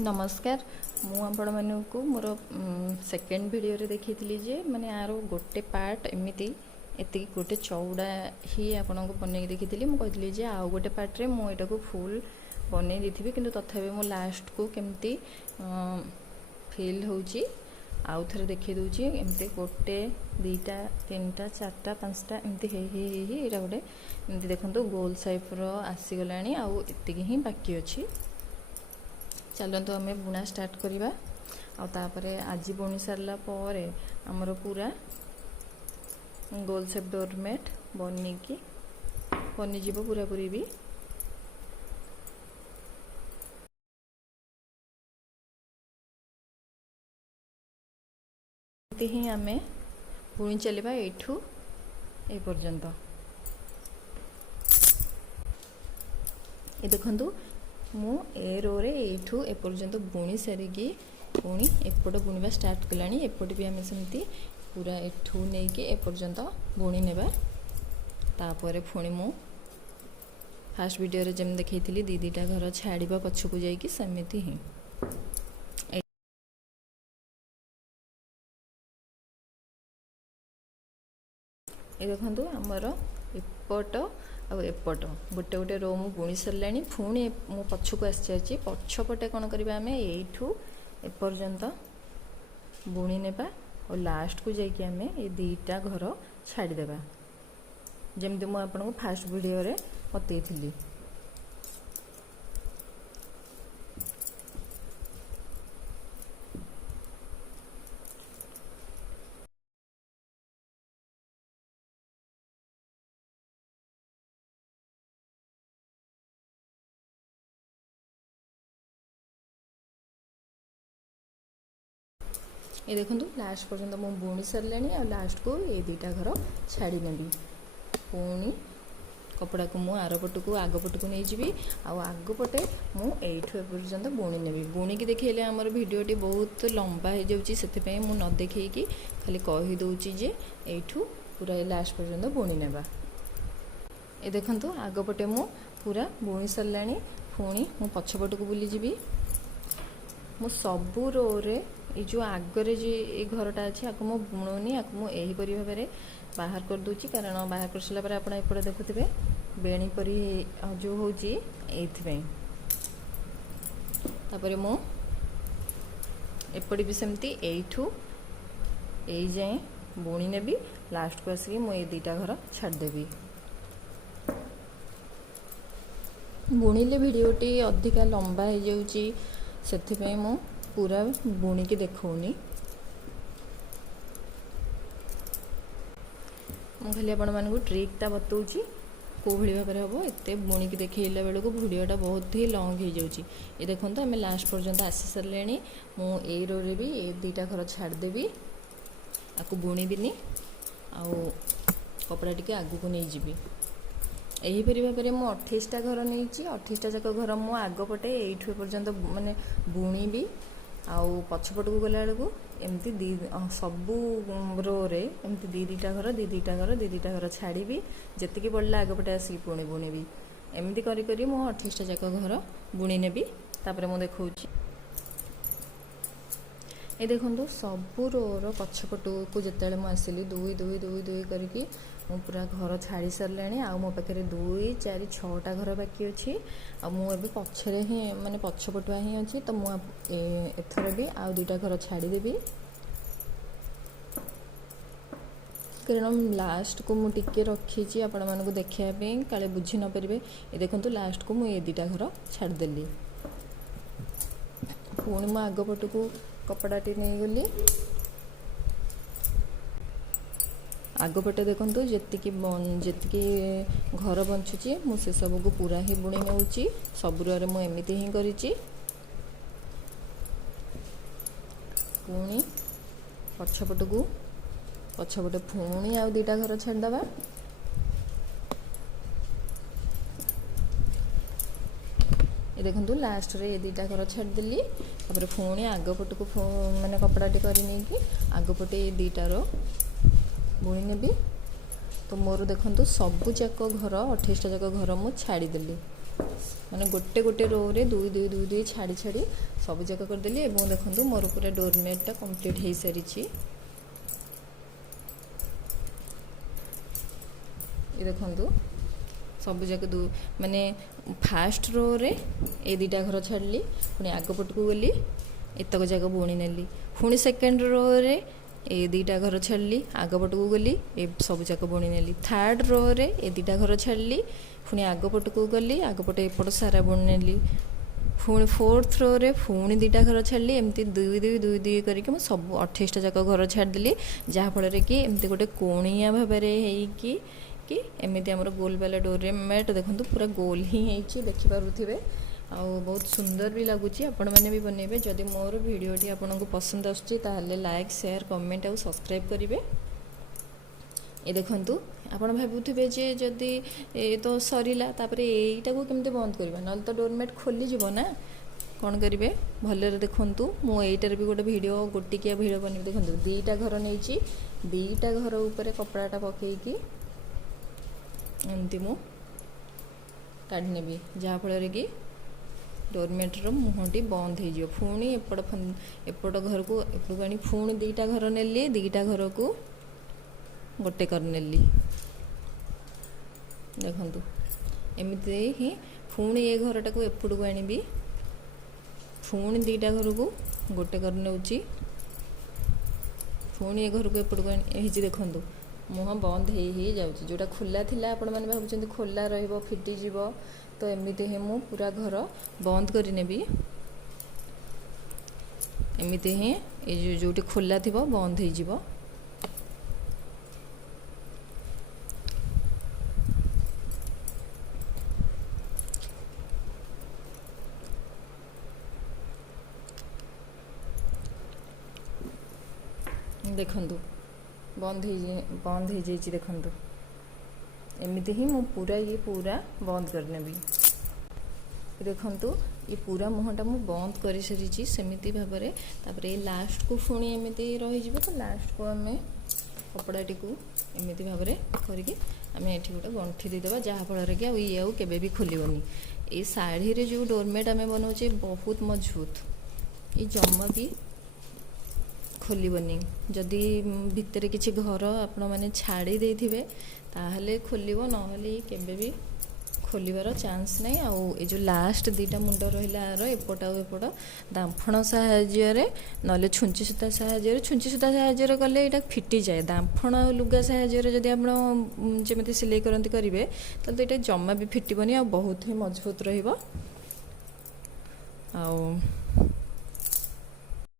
नमस्कार मु आपण मानू मोर सेकेंड वीडियो रे देखी जे माने यार गोटे पार्ट एमती एति गोटे चौड़ा ही आपण को बन देखी मुझे जे आउ गोटे पार्ट रे मु एटा को फुल बन दी कि तथापि मु लास्ट को केमती फील होची आउ थे देखी दूची एमती गोटे दीटा तीनटा चार्टा पांचटा एमती हे गोटे एमती देखो गोल शेप रो आसीगला आउ एति ही बाकी अच्छी चलते आम बुणा स्टार्ट करवा आउे आज बुणी सारा पर आमर पूरा गोल शेप डोरमेट बनीजी पूरा पूरी भी ही आम बुणी चलवा एठू ए पर्यंत ये देखु मु ए रो रे एठू ए पर्यंत बुणी सारिकी पुणी एपट बुणवा स्टार्ट कलानी एपट भी आम सेमती पूरा एठू नहीं कि ए पर्यंत बुणी नेबा तापर पुणी मु फास्ट वीडियो रे जेम देखैथिली दी दीटा घर छाड़ीबा पछकू जाईकी सेमिति ही ए देखंतु हमर एपट आ एपट गोटे गोटे रो मु बुणी सरला पुणी मो पछकू आसी पछपटे कौन करवा आम एठू एपर्यंत बुणी नेबा और लास्ट को जाइए आम ये दीटा घर छाड़देबा जमती मुझे आपको फास्ट वीडियो रे बतई। ये देखो लास्ट पर्यंत मु बुणी सारे आ लास्ट को ये दीटा घर छाड़ी नेबी पुणी कपड़ा को मु आरपट को आगपट को नहीं जी आगपटे मु एठू पर्यंत बुणी नेबी बुणी की देखिए आमर भिडियोटी बहुत लंबा हो जाऊँगी से मु न देखी खाली कहीदे जे एठू पूरा लास्ट पर्यंत बुणी नेबा। ये देखो आगपटे मु पूरा बुणी सारे पुणी मु पछपट को बुली जी मु सबू रो रे ये जो आगरे जो ये घरटा अच्छे आपको मु बुणुनी आपको मु यहीपरी भाव बाहर कर दूची कारण बाहर कर सारा आप एपटे देखुथे बेणी परी जो होची तापर मु एपटे भी सेमती एठू ए जाए बुणी नेबी लास्ट को आसिक मु ये दीटा घर छाड़देवी बुणिले वीडियोटी अधिका लंबा हो जाऊँगी से मु पूरा बुणी की देखौनी मु खाली आपण मानकु ट्रिकटा बतौची को भली भाव हम एत बुणी की देखला बेलू वीडियोटा बहुत ही लंग हो जाऊँगी। ये देखो आम लास्ट पर्यंत आसी सारे मु ए रो रे भी ए दीटा घर छाड़देवी आपको बुणी बिनी आउ कपड़ा टी आगू को नहीं जीवी यहीपरी भाव में मुझे 28टा घर नहीं 28टा जाक घर मु आगपटे एठू पर्यंत माने बुणी भी आउ पछपट को गला बेलू एमती दी सबू रो रे एमती दीटा घर दीटा घर छाड़ी जी पड़ा आगपटे आसिक पुणी बुणी भी एमती करी मु 28टा जाक घर बुणी नेबी तापर मु देखा ये देखो सबू रो पछपट को जिते मुझे आसली दुई दुई दुई दुई करके पूरा घर छाड़ी सारे आ मो पाखे 2 4 6टा घर बाकी अच्छी मुझे पछरे ही माने पछपटुआ ही अच्छी तो मुझे एथर भी आउ 2टा घर छाड़देवी कारण लास्ट को मुझे रखी आपण मानक देखापी काले बुझी न पारे। ये देखो लास्ट को मुझे 2टा घर छाड़देली पुणी मो आगपट को कपड़ाटी नहीं गली आगपटे देखो जी घर बंचुची मुझे सब को पूरा ही बुणी नौची सबुरे मुझे ही करी पुणी पछपटे पुणी आउ 2टा घर छाड़दबा ये देखो लास्ट रे ये 2टा घर छाड़देली तापर पुणी आगपट को माने कपड़ाटी कर आगपटे ये 2टार बुणी नेबी तो मोर देखो सबू जाक घर 28टा जाक घर मु छाड़देली ମାନେ ଗୋଟେ ଗୋଟେ ରୋରେ ଦୁଇ ଦୁଇ ଦୁଇ ଦୁଇ ଛାଡ଼ି ଛାଡ଼ି ସବୁ ଯାକ କରିଦେଲି। ଏବଂ ଦେଖନ୍ତୁ ମୋର ପୁରା ଡୋରମେଟ୍ଟା କମ୍ପ୍ଲିଟ୍ ହେଇସାରିଛି। ये देखंतु सबूक माने फास्ट रोरे ए दुटा घर छाड़ली पुणी आग पटक गली एतक जाक बुणी नेली पुणी सेकेंड रोरे ए दुटा घर छाड़ली आग पटक गली ए सब जाक बुणी नेली थर्ड रोरे ए दुटा घर छाड़ली पुणी आग पटक गली आग पटे एपट सारा बुणी नेली पुणी फोर्थ रोरे पुणी दुटा घर छाड़ली एमती दुई दुई दुई दुई करके मैं सब 28टा जाक घर छाड़देली जहाँफल कि एमती गोटे कोणिया भाव कि एमती आमर गोल वाला डोरमेट देखो पूरा गोल ही देखिपे आ बहुत सुंदर भी लगुच आपण मैंने भी बनइबे। जदि मोर वीडियोटी आपको पसंद आसुची लाइक शेयर कमेंट और सब्सक्राइब करेंगे। ये देखंतु आपण भाबुथिबे जे जदि तो सरीला तापर एटा को केमते बंद करबा न तो डोरमेट खोली जीवो ना कौन करेंगे भले देखंतु मु एटार भी गोटे वीडियो गोटिकिया वीडियो बनी देखंतु दीटा घर नहीं दीटा घर ऊपर कपड़ाटा पकईकी एमती मु काढ़नेबी जहाँफल कि डोरमेट्र मुहटी बंद हो पुणी एपट घर को एपट आनी पुणी दीटा घर नेली दीटा घर को गोटे कर नेली देखंतु एमती ही पुणी ये घरटा को एपट को आनी पुणी दीटा घर को गोटे कर नेउची पुणी ये घर को एपट को देखंतु मुह बंद हो जाऊँगी जोटा खोला थिला आपण मैंने भावुं खोला रहिबो फिटी जीवो तो एमती ही मु पूरा घर बंद करी नेबी एमती ही ये जोटी खोला थिबो बंद हो जीवो। देखंतु बंद हो जाइए देखंतु एमती ही मु पूरा ये पूरा बंद करनेबी देखंतु ये पूरा मुहटा मु बंद कर सारी सेमिति भाव में तापर ये लास्ट को पुणी एमती रही तो लास्ट को आम कपड़ाटी को एमती भाव में करके आम ये गोटे गंठी देदेबा जहाँफल कि ये आउ केबे भी खोलनी। ये शाढ़ी रे जो डोरमेट आम बनाऊे बहुत मजबूत ये जमा भी खोलनी जदि भितर किसी घर आपण मैंने छाड़ी देथिबे ताहले खोलिबो नहले केबे भी खोलिबार चांस नहीं। आउ ए जो लास्ट दीटा मुंड रहिला एपट आ एपट दांफण साहाय्य नले छुंची सूता साहाय्य कले एटा फिटी जाए दांफण लुगा साहाय्य जदि आपण जेमती सिलाई करंती करिवे तले एटा जम्मा भी फिटिबनी आ बहुत ही मजबूत रहिबो। आउ